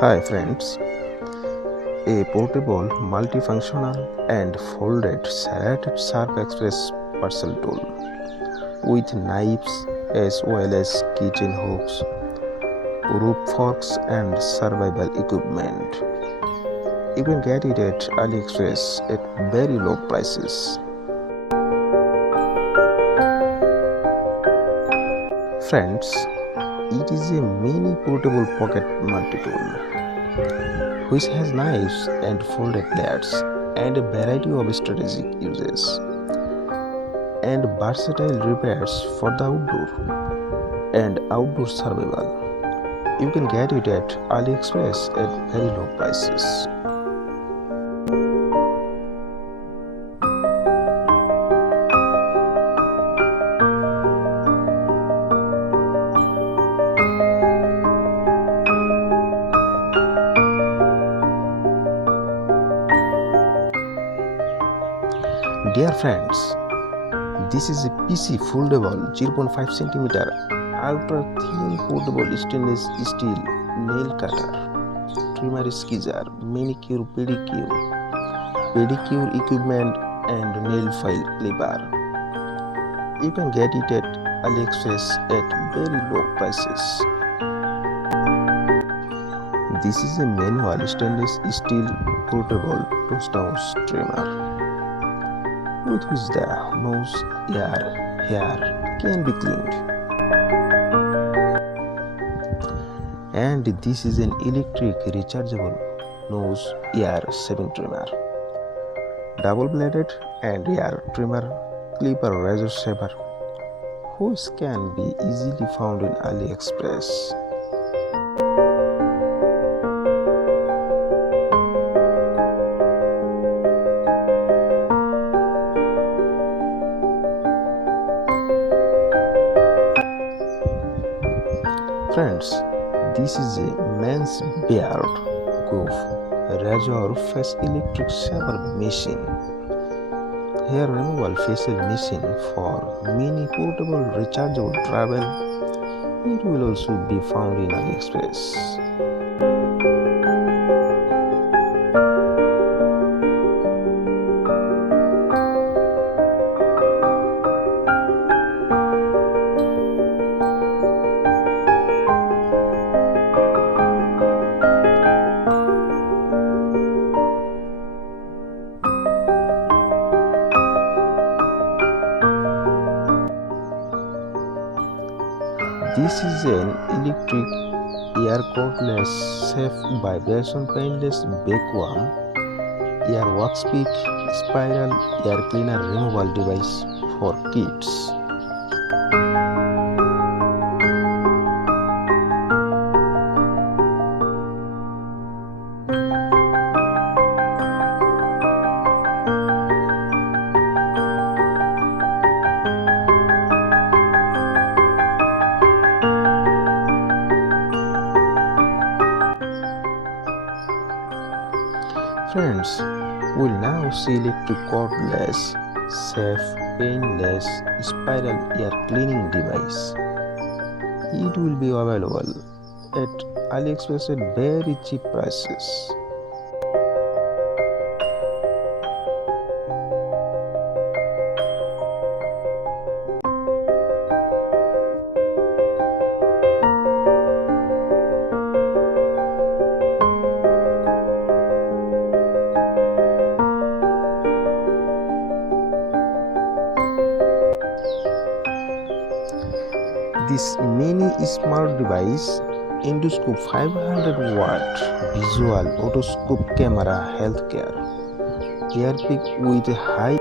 Hi friends, a portable, multifunctional and folded serrated sharp express parcel tool with knives as well as kitchen hooks, roof forks and survival equipment. You can get it at AliExpress at very low prices. Friends, it is a mini portable pocket multi-tool which has knives and folded blades and a variety of strategic uses and versatile repairs for the outdoor survival. You can get it at AliExpress at very low prices. Dear friends, this is a PC foldable 0.5 cm ultra thin portable stainless steel nail cutter, trimmer scissor, manicure pedicure equipment and nail file clipper. You can get it at AliExpress at very low prices. This is a manual stainless steel portable toast trimmer with which the nose, ear, hair can be cleaned. And this is an electric rechargeable nose ear shaving trimmer, double bladed and ear trimmer clipper razor shaver, which can be easily found in AliExpress. Friends, this is a men's beard goof razor face electric shaver machine, hair removal facial machine for mini portable rechargeable travel. It will also be found in AliExpress. This is an electric air cordless safe vibration painless vacuum air workspeed spiral air cleaner removal device for kids. Friends, we'll now see electric cordless, safe, painless, spiral air cleaning device. It will be available at AliExpress at very cheap prices. This mini smart device endoscope 500 watt visual otoscope camera healthcare earpiece with high